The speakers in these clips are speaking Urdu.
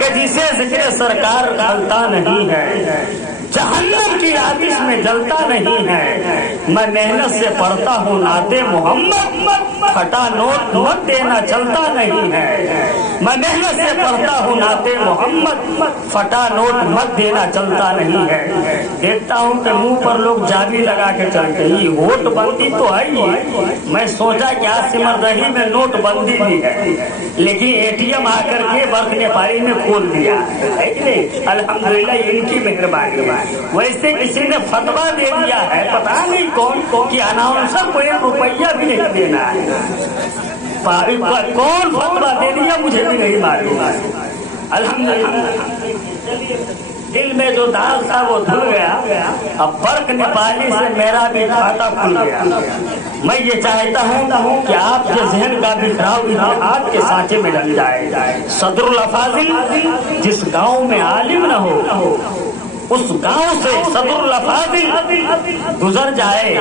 کہ جسے ذکر سرکار کھلتا نہیں ہے، جہنم کی آتش میں جلتا نہیں ہے۔ میں محنت سے پڑھتا ہوں نعت محمد، پھٹا نوٹ مت دینا چلتا نہیں ہے۔ میں محنت سے پڑھتا ہوں نعت محمد، پھٹا نوٹ مت دینا چلتا نہیں ہے۔ دیکھتا ہوں کہ منہ پر لوگ جالی لگا کے چلتے ہیں، ووٹ بندی تو ہے ہی۔ میں سوچا کہ آج سمردہی میں نوٹ بندی بھی ہے، لیکن اے ٹی ایم آ کر کے برق نیپالی نے کھول دیا ہے کہ نہیں؟ الحمدللہ ان کی مہربانی۔ ویسے کسی نے فتوا دے دیا ہے، پتا نہیں کون کہ اناؤنسر کو 1 روپیہ بھی نہیں دینا ہے۔ کون فتوا دے دیا مجھے بھی نہیں معلوم۔ الحمدللہ دل میں جو داغ تھا وہ دھل گیا۔ اب برق نیپالی سے میرا بھی کھاتا کھل گیا۔ میں یہ چاہتا ہوں کہ آپ کے ذہن کا بکھراؤ اتحاد کے سانچے میں ڈل جائے۔ صدر الافاضل جس گاؤں میں عالم نہ ہو، اس گاؤں سے صدر الافاضل گزر جائے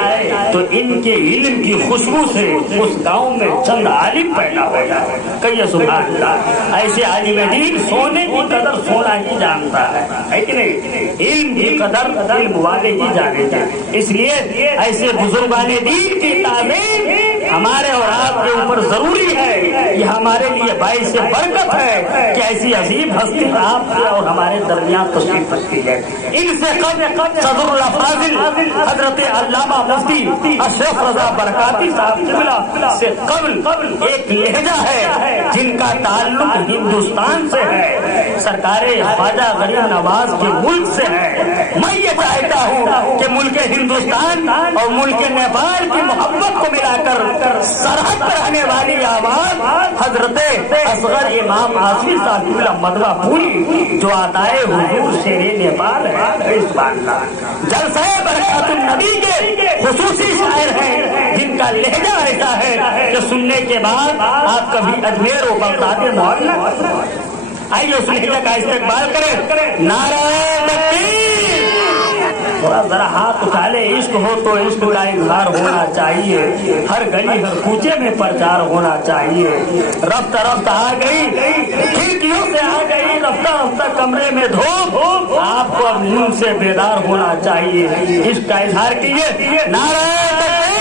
تو ان کے علم کی خوشبو سے اس گاؤں میں چند عالم پیدا ہو جائے۔ کہیے سبحان اللہ۔ ایسے عالم دین سونے کی قدر سونا ہی جانتا ہے کہ نہیں؟ علم کی قدر علم والے ہی جانے گا۔ اس لیے ایسے بزرگان دین کی تعلیم ہمارے اور آپ کے اوپر ضروری ہے۔ یہ ہمارے لیے باعث برکت ہے کہ ایسی عظیم ہستی آپ کے اور ہمارے درمیان تشریف رکھتی ہے۔ ان سے قبل صدر الافاضل حضرت علامہ مفتی اشرف رضا برکاتی صاحب قبلہ سے قبل ایک لہجہ ہے جن کا تعلق ہندوستان سے ہے، سرکار خواجہ غریب نواز کے ملک سے ہے۔ میں یہ چاہتا ہوں کہ ملک ہندوستان اور ملک نیپال کی محبت کو ملا کر سرحد پر رہنے والی آواز حضرت اصغر امام آصفی صاحب قبلہ مدوہ پوری جو عطائے حضور شیر نیپال ہے، جلسہ برکات النبی کے خصوصی شاعر ہیں جن کا لہجہ ایسا ہے کہ سننے کے بعد آپ کبھی اجمیر و بغداد محلہ آئیے اس لہجہ کا استقبال کریں۔ نعرہ تکبیر۔ تھوڑا ذرا ہاتھ اٹھالے، عشق ہو تو عشق کا اظہار ہونا چاہیے، ہر گلی ہر کوچے میں پرچار ہونا چاہیے۔ رفتہ رفتہ آ گئی، کھڑکیوں سے آ گئی، رفتہ رفتہ کمرے میں دھوپ، آپ کو اب نیند سے بیدار ہونا چاہیے، عشق کا اظہار کیجیے۔ نعرہ تکبیر۔